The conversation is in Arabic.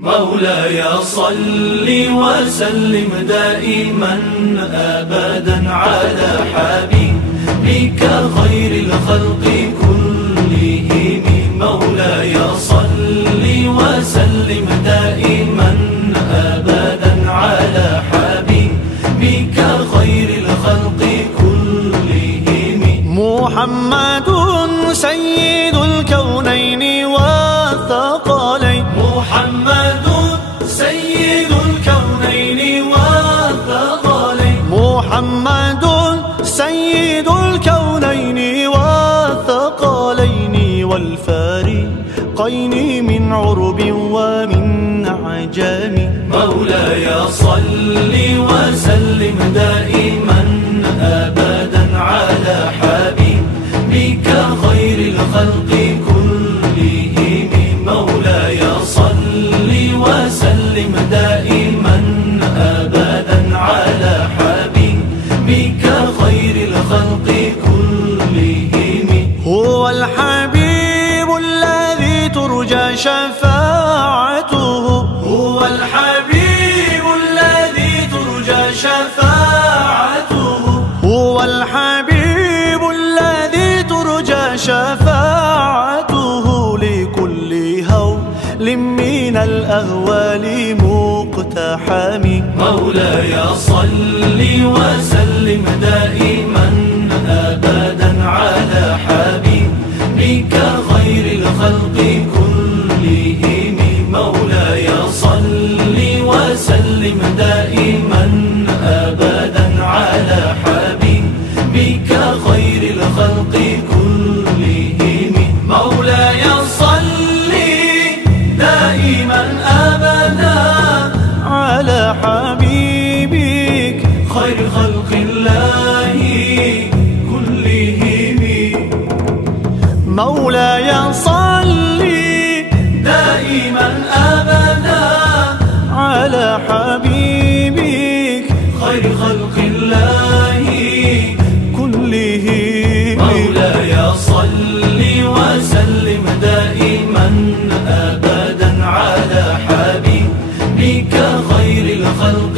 مولاي صل وسلم دائما أبدا على حبيبك خير الخلق كلهم. مولاي صل وسلم دائما أبدا على حبيبك خير الخلق كلهم. محمد سيد الكونين والثقلين. محمد سيد الكونين والثقلين. محمد سيد الكونين والثقلين والفارقين من عرب ومن عجم. مولاي صل وسلم دائما أبدا على حبيبك خير الخلق كلهم. مولاي صل وسلم دائما أبدا على حبيبك خير الخلق كلهم. هو الحبيب الذي ترجى شفاعته. هو الحبيب الذي ترجى شفاعته. هو الحبيب الذي ترجى شفاعته لكل هول من الأهوال مقتحم. مولاي صل وسلم دائما أبدا على حبيبك خير الخلق كلهم. مولاي صل وسلم دائما أبدا على حبيبك خير الخلق كلهم. مولاي صل دائما أبدا على حبيبك خير خلق الله كلهم. مولاي صل دائما أبدا على حبيبك خير خلق الله كلهم. مولاي صل وسلم دائما أبدا على حبيبك خير الخلق